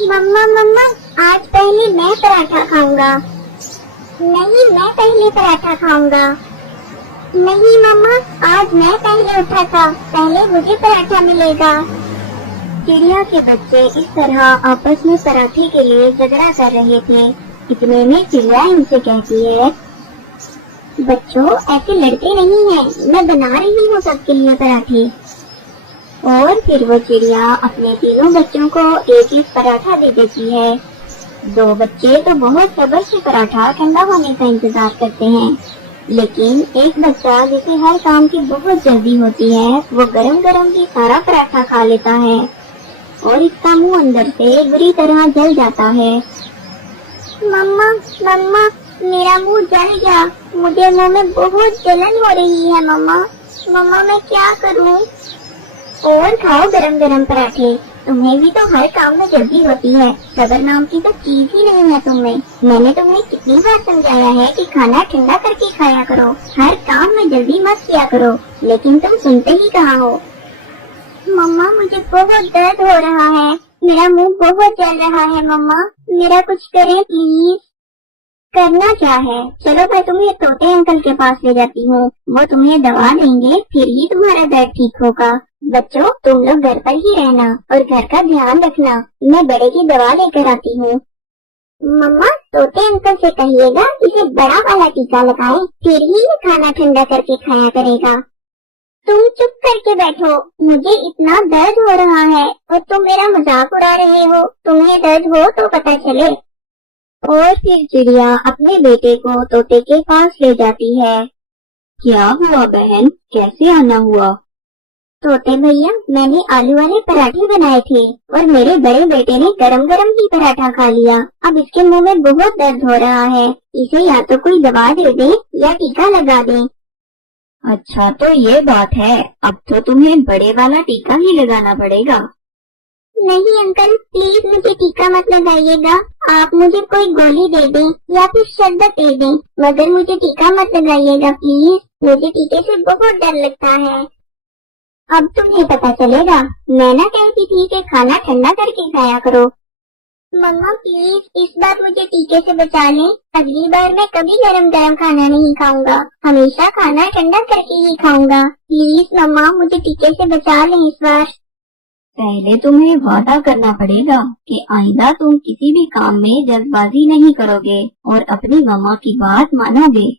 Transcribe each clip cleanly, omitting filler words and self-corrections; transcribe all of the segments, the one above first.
मम्मा मम्मा, आज पहले मैं पराठा खाऊंगा। नहीं, मैं पहले पराठा खाऊंगा। नहीं मम्मा, आज मैं पहले उठा था, पहले मुझे पराठा मिलेगा। चिड़िया के बच्चे इस तरह आपस में पराठे के लिए झगड़ा कर रहे थे। इतने में चिड़िया इनसे कहती है, बच्चों ऐसे लड़ते नहीं हैं, मैं बना रही हूँ सबके लिए पराठे। और फिर वो चिड़िया अपने तीनों बच्चों को एक एक पराठा दे देती है। दो बच्चे तो बहुत सब्र से पराठा ठंडा होने का इंतजार करते हैं, लेकिन एक बच्चा जिसे हर काम की बहुत जल्दी होती है, वो गरम गरम ही सारा पराठा खा लेता है और इसका मुंह अंदर से बुरी तरह जल जाता है। मम्मा मम्मा, मेरा मुंह जल गया, मुझे मुंह में बहुत जलन हो रही है। मम्मा मम्मा, मैं क्या करूं? और खाओ गरम गरम पराठे, तुम्हें भी तो हर काम में जल्दी होती है, सब्र नाम की तो चीज ही नहीं है तुम्हें। मैंने तुम्हें कितनी बार समझाया है कि खाना ठंडा करके खाया करो, हर काम में जल्दी मत किया करो, लेकिन तुम सुनते ही कहाँ हो। मम्मा मुझे बहुत दर्द हो रहा है, मेरा मुंह बहुत जल रहा है। मम्मा मेरा कुछ करें प्लीज। करना क्या है, चलो मैं तुम्हें तोते अंकल के पास ले जाती हूँ, वो तुम्हें दवा देंगे, फिर ही तुम्हारा दर्द ठीक होगा। बच्चों तुम लोग घर पर ही रहना और घर का ध्यान रखना, मैं बड़े की दवा लेकर आती हूँ। मम्मा तोते अंकल से कहिएगा इसे बड़ा वाला टीका लगाए, फिर ही ये खाना ठंडा करके खाया करेगा। तुम चुप करके बैठो, मुझे इतना दर्द हो रहा है और तुम मेरा मजाक उड़ा रहे हो, तुम्हें दर्द हो तो पता चले। और फिर चिड़िया अपने बेटे को तोते के पास ले जाती है। क्या हुआ बहन, कैसे आना हुआ? तोते भैया, मैंने आलू वाले पराठे बनाए थे और मेरे बड़े बेटे ने गरम गरम ही पराठा खा लिया। अब इसके मुंह में बहुत दर्द हो रहा है, इसे या तो कोई दवा दे दे या टीका लगा दे। अच्छा तो ये बात है, अब तो तुम्हें बड़े वाला टीका ही लगाना पड़ेगा। नहीं अंकल, प्लीज मुझे टीका मत लगाइएगा, आप मुझे कोई गोली दे दें या फिर शरबत दे दें, मगर मुझे टीका मत लगाइएगा प्लीज, मुझे टीके से बहुत डर लगता है। अब तुम्हें पता चलेगा, मैं ना कहती थी कि खाना ठंडा करके खाया करो। मम्मा प्लीज इस बार मुझे टीके से बचा लें, अगली बार मैं कभी गरम गरम खाना नहीं खाऊंगा, हमेशा खाना ठंडा करके ही खाऊंगा। प्लीज मम्मा मुझे टीके से बचा लें इस बार। पहले तुम्हें वादा करना पड़ेगा कि आइंदा तुम किसी भी काम में जल्दबाजी नहीं करोगे और अपनी मम्मा की बात मानोगे।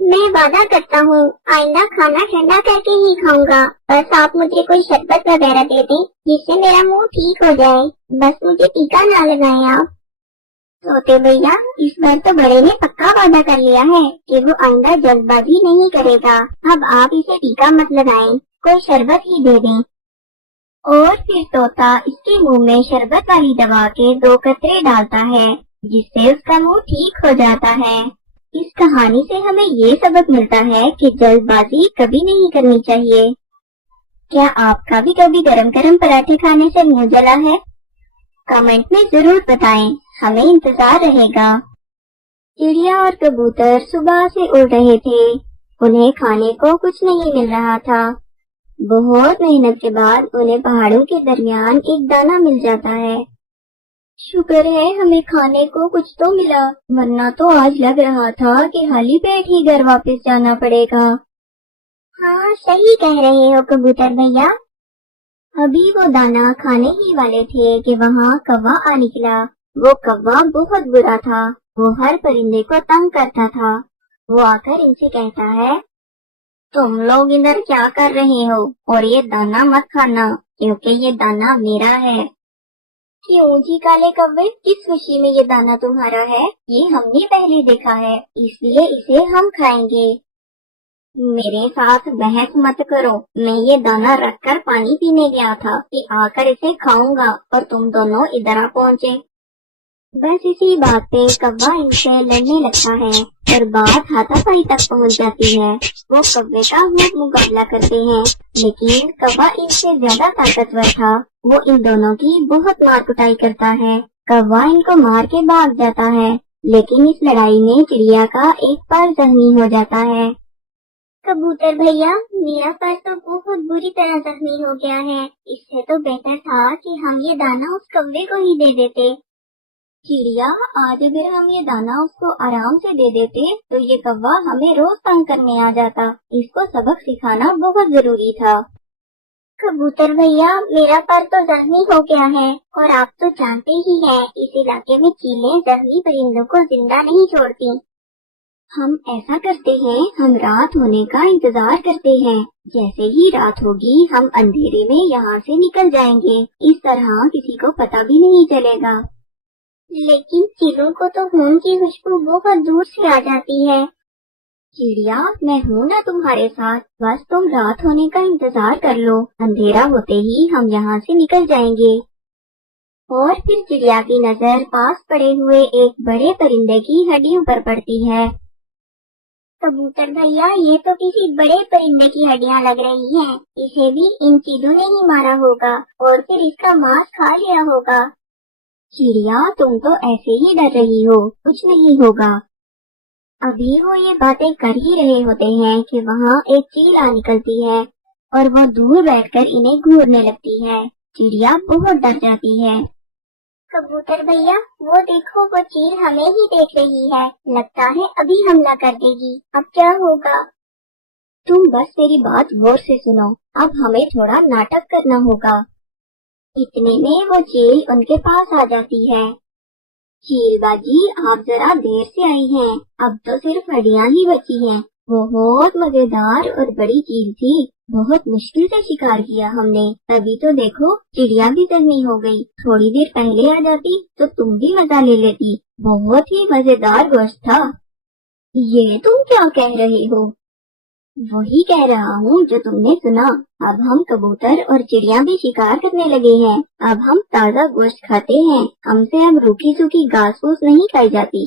मैं वादा करता हूँ, आइंदा खाना ठंडा करके ही खाऊंगा, बस आप मुझे कोई शरबत वगैरह दे दें जिससे मेरा मुंह ठीक हो जाए, बस मुझे टीका ना लगाएं आप। तोते भैया, इस बार तो बड़े ने पक्का वादा कर लिया है कि वो आइंदा जल्दबाजी नहीं करेगा, अब आप इसे टीका मत लगाएं, कोई शरबत ही दे दें। और फिर तोता इसके मुंह में शरबत वाली दवा के 2 कतरे डालता है, जिससे उसका मुंह ठीक हो जाता है। इस कहानी से हमें ये सबक मिलता है कि जल्दबाजी कभी नहीं करनी चाहिए। क्या आपका भी कभी गरम गरम पराठे खाने से मुंह जला है? कमेंट में जरूर बताएं, हमें इंतजार रहेगा। चिड़िया और कबूतर सुबह से उड़ रहे थे, उन्हें खाने को कुछ नहीं मिल रहा था। बहुत मेहनत के बाद उन्हें पहाड़ों के दरमियान एक दाना मिल जाता है। शुक्र है हमें खाने को कुछ तो मिला, वरना तो आज लग रहा था कि खाली पेट ही घर वापस जाना पड़ेगा। हाँ सही कह रहे हो कबूतर भैया। अभी वो दाना खाने ही वाले थे कि वहाँ कौवा आ निकला। वो कौवा बहुत बुरा था, वो हर परिंदे को तंग करता था। वो आकर इनसे कहता है, तुम लोग इधर क्या कर रहे हो, और ये दाना मत खाना क्योंकि ये दाना मेरा है। क्यों जी काले कौवे, किस खुशी में ये दाना तुम्हारा है? ये हमने पहले देखा है, इसलिए इसे हम खाएंगे। मेरे साथ बहस मत करो, मैं ये दाना रखकर पानी पीने गया था कि आकर इसे खाऊंगा और तुम दोनों इधर आ पहुँचे। बस इसी बात पे कौवा इनसे लड़ने लगता है और बात हाथापाई तक पहुंच जाती है। वो कौवे का खूब मुकाबला करते हैं, लेकिन कौवा इनसे ज्यादा ताकतवर था। वो इन दोनों की बहुत मार कुटाई करता है। कौवा इनको मार के भाग जाता है, लेकिन इस लड़ाई में चिड़िया का एक पर जख्मी हो जाता है। कबूतर भैया, मेरा पर तो बहुत बुरी तरह जख्मी हो गया है। इससे तो बेहतर था कि हम ये दाना उस कौवे को ही दे देते। चिड़िया, आज अगर हम ये दाना उसको आराम से दे देते तो ये कौवा हमें रोज तंग करने आ जाता। इसको सबक सिखाना बहुत जरूरी था। कबूतर भैया, मेरा पर तो जख्मी हो गया है और आप तो जानते ही हैं, इस इलाके में चीलें जख्मी परिंदों को जिंदा नहीं छोड़ती। हम ऐसा करते हैं, हम रात होने का इंतजार करते हैं। जैसे ही रात होगी हम अंधेरे में यहाँ से निकल जाएंगे। इस तरह किसी को पता भी नहीं चलेगा। लेकिन चीलों को तो खून की खुशबू बहुत दूर से आ जाती है। चिड़िया, मैं हूँ ना तुम्हारे साथ, बस तुम रात होने का इंतजार कर लो। अंधेरा होते ही हम यहाँ से निकल जाएंगे। और फिर चिड़िया की नजर पास पड़े हुए एक बड़े परिंदे की हड्डियों पर पड़ती है। कबूतर भैया, ये तो किसी बड़े परिंदे की हड्डियाँ लग रही हैं। इसे भी इन चीलों ने ही मारा होगा और फिर इसका मांस खा लिया होगा। चिड़िया, तुम तो ऐसे ही डर रही हो, कुछ नहीं होगा। अभी वो ये बातें कर ही रहे होते हैं कि वहाँ एक चील आ निकलती है और वो दूर बैठकर इन्हें घूरने लगती है। चिड़िया बहुत डर जाती है। कबूतर भैया, वो देखो, वो चील हमें ही देख रही है। लगता है अभी हमला कर देगी। अब क्या होगा? तुम बस मेरी बात गौर से सुनो। अब हमें थोड़ा नाटक करना होगा। इतने में वो चील उनके पास आ जाती है। चील बाजी, आप जरा देर से आई हैं। अब तो सिर्फ हड्डियां ही बची हैं। बहुत मजेदार और बड़ी चील थी। बहुत मुश्किल से शिकार किया हमने। तभी तो देखो, चिड़िया भी जख्मी हो गई। थोड़ी देर पहले आ जाती तो तुम भी मजा ले लेती। बहुत ही मजेदार गोश्त था। ये तुम क्या कह रही हो? वही कह रहा हूँ जो तुमने सुना। अब हम कबूतर और चिड़िया भी शिकार करने लगे हैं। अब हम ताज़ा गोश्त खाते हैं। हमसे अब रूखी सूखी घास फूस नहीं खाई जाती।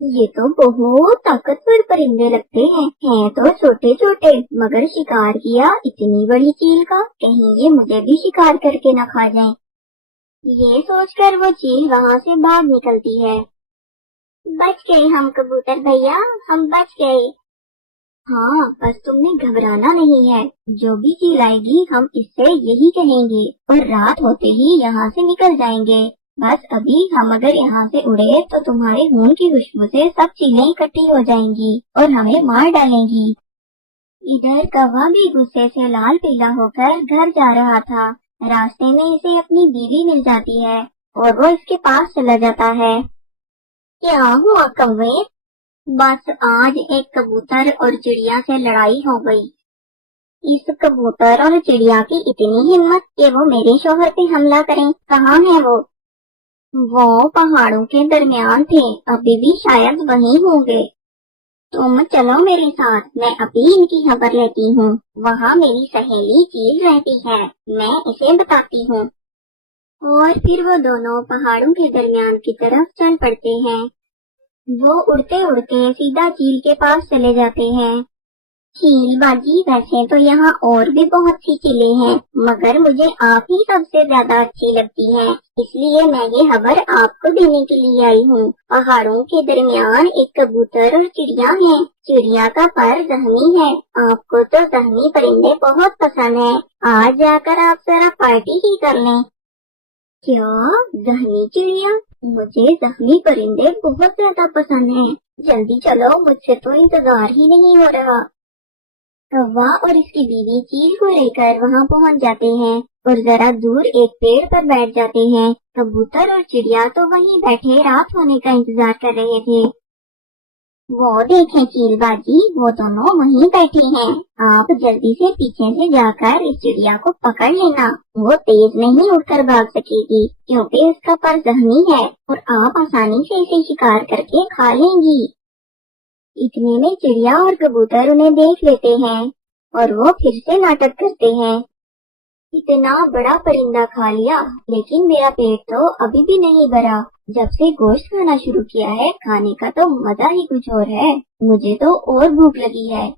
ये तो बहुत ताकतवर परिंदे लगते हैं तो छोटे छोटे, मगर शिकार किया इतनी बड़ी चील का, कहीं ये मुझे भी शिकार करके न खा जाए। ये सोचकर वो चील वहाँ से भाग निकलती है। बच गए हम कबूतर भैया, हम बच गए। हाँ, बस तुमने घबराना नहीं है। जो भी चील आएगी हम इससे यही कहेंगे और रात होते ही यहाँ से निकल जाएंगे। बस अभी हम अगर यहाँ से उड़े तो तुम्हारे खून की खुशबू से सब चीलें इकट्ठी हो जाएंगी और हमें मार डालेंगी। इधर कौवा भी गुस्से से लाल पीला होकर घर जा रहा था। रास्ते में इसे अपनी बीवी मिल जाती है और वो इसके पास चला जाता है। क्या हुआ कौवे? बस आज एक कबूतर और चिड़िया से लड़ाई हो गई। इस कबूतर और चिड़िया की इतनी हिम्मत कि वो मेरे शोहर पे हमला करें। कहाँ है वो? वो पहाड़ों के दरमियान थे, अभी भी शायद वहीं होंगे। तुम चलो मेरे साथ, मैं अभी इनकी खबर लेती हूँ। वहाँ मेरी सहेली चील रहती है, मैं इसे बताती हूँ। और फिर वो दोनों पहाड़ों के दरमियान की तरफ चल पड़ते हैं। वो उड़ते उड़ते सीधा चील के पास चले जाते हैं। चील बाजी, वैसे तो यहाँ और भी बहुत सी चीलें हैं, मगर मुझे आप ही सबसे ज्यादा अच्छी लगती हैं, इसलिए मैं ये खबर आपको देने के लिए आई हूँ। पहाड़ों के दरमियान एक कबूतर और चिड़िया है। चिड़िया का पर जख्मी है। आपको तो जख्मी परिंदे बहुत पसंद है। आज जाकर आप जरा पार्टी ही कर लें। क्या? जख्मी चिड़िया? मुझे जख्मी परिंदे बहुत ज्यादा पसंद हैं। जल्दी चलो, मुझसे तो इंतजार ही नहीं हो रहा। कौवा और इसकी बीवी चील को लेकर वहाँ पहुँच जाते हैं और जरा दूर एक पेड़ पर बैठ जाते हैं। कबूतर और चिड़िया तो वहीं बैठे रात होने का इंतजार कर रहे थे। वो देखें चील बाजी, वो दोनों वहीं बैठे हैं। आप जल्दी से पीछे से जाकर इस चिड़िया को पकड़ लेना। वो तेज नहीं उड़कर भाग सकेगी क्योंकि उसका पर जख्मी है और आप आसानी से इसे शिकार करके खा लेंगी। इतने में चिड़िया और कबूतर उन्हें देख लेते हैं और वो फिर से नाटक करते हैं। इतना बड़ा परिंदा खा लिया, लेकिन मेरा पेट तो अभी भी नहीं भरा। जब से गोश्त खाना शुरू किया है, खाने का तो मजा ही कुछ और है। मुझे तो और भूख लगी है।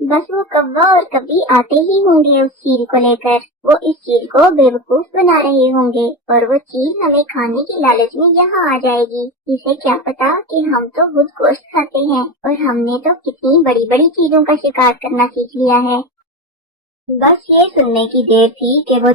बस वो कौवा और कभी आते ही होंगे उस चील को लेकर। वो इस चील को बेवकूफ बना रहे होंगे और वो चील हमें खाने की लालच में यहाँ आ जाएगी। इसे क्या पता कि हम तो खुद गोश्त खाते हैं और हमने तो कितनी बड़ी बड़ी चीजों का शिकार करना सीख लिया है। बस ये सुनने की देर थी कि वो